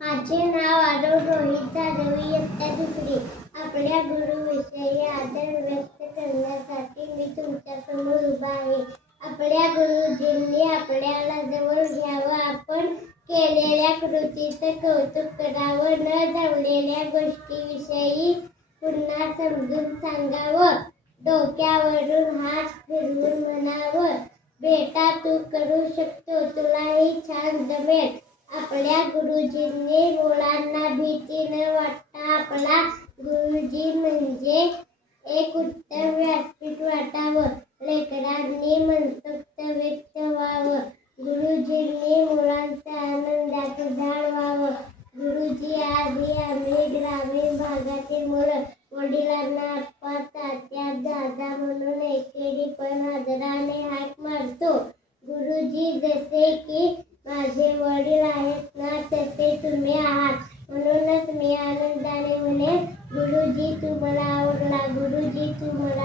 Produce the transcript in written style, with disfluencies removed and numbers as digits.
माझे नाव आरव रोहित जाधव, इयत्ता दुसरी. आपल्या गुरुविषयी आदर व्यक्त करण्यासाठी मी तुमच्या समोर उभा आहे. आपल्या गुरुजींनी आपल्याला जवळ घ्यावं, आपण केलेल्या कृतीचं कौतुक करावं, न जमलेल्या गोष्टीविषयी पुन्हा समजून सांगावं, डोक्यावरून हात फिरवून म्हणावं, बेटा तू करू शकतो, तुलाही छान जमेल. आपल्या गुरुजींनी मुलांना भीती न वाटता आपला गुरुजी म्हणजे एक उत्तम व्यासपीठ वाटावं, लेकरांनी मनसोक्त व्यक्त व्हावं, गुरुजींनी मुलांचं आनंदाचं झाड व्हावं. गुरुजी आधी आम्ही ग्रामीण भागातील मुलं वडिलांना आप्पा, तात्या, दादा म्हणून एकेरी पण आदराने हाक मारतो. गुरुजी जसे की माझे वडील आहेत ना, तसे तुम्ही आहात. म्हणूनच मी आनंदाने म्हणेन, गुरुजी तू मला आवडला, गुरुजी तू मला